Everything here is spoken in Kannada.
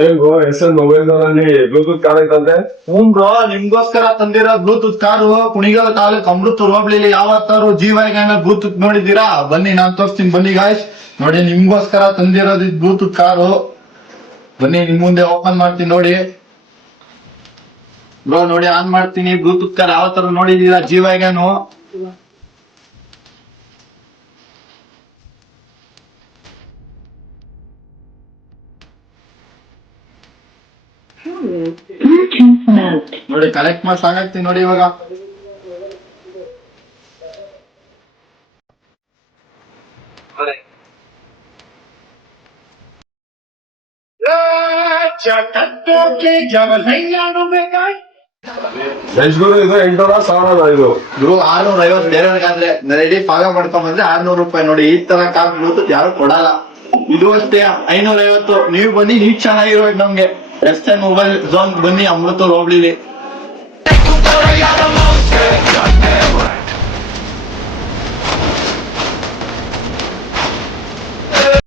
ಏನ್ ಗೋ ಎಸ್ ಎನ್ ಮೊಬೈಲ್ ಬ್ಲೂಟೂತ್ ಕಾರ್ ಐತಂತೆ. ಹ್ಞೂ ಬ್ರೋ, ನಿಮ್ಗೋಸ್ಕರ ತಂದಿರೋ ಬ್ಲೂಟೂತ್ ಕಾರು ಕುಣಿಗಲ್ ತಾಲೂಕ್ ಅಮೃತ ಹೋಬಳಿಲಿ ಯಾವತ್ತಾರು ಜೀವನ ಬ್ಲೂಟೂತ್ ನೋಡಿದ್ದೀರಾ? ಬನ್ನಿ ನಾನ್ ತೋರಿಸ್ತೀನಿ, ಬನ್ನಿ ಗಾಯ್ಸ್. ನೋಡಿ, ನಿಮ್ಗೋಸ್ಕರ ತಂದಿರೋದು ಬ್ಲೂಟೂತ್ ಕಾರು. ಬನ್ನಿ ನಿಮ್ ಮುಂದೆ ಓಪನ್ ಮಾಡ್ತೀನಿ ನೋಡಿ ಬ್ರೋ. ನೋಡಿ, ಆನ್ ಮಾಡ್ತೀನಿ. ಬ್ಲೂಟೂತ್ ಕಾರ್ ಯಾವ ತರ ನೋಡಿದೀರಾ ಜೀವನು? ನೋಡಿ, ಕಲೆಕ್ಟ್ ಮಾಡಿ ಸಾಕಾಗ್ತೀನಿ ನೋಡಿ ಇವಾಗ. ಎಷ್ಟು ಇದು 800 ಇದು ಗುರು 650. ಬೇರೆಯವ್ರಿಗಾದ್ರೆ ರೆಡಿ ಪಾಗ ಮಾಡ್ಕೊಂಡ್ ಬಂದ್ರೆ 600 ರೂಪಾಯಿ. ನೋಡಿ, ಈ ತರ ಕಾರ್ ಬ್ಲೂಟೂತ್ ಯಾರು ಕೊಡಲ್ಲ. ಇದು ಅಷ್ಟೇ 550. ನೀವು ಬನ್ನಿ, ನೀವು ಚೆನ್ನಾಗಿರೋ ನಮ್ಗೆ ಎಸ್ ಎನ್ ಮೊಬೈಲ್ ಝೋನ್ ಬನ್ನಿ, ಅಮೃತೂರ್ ಹೋಬಳಿಲಿ.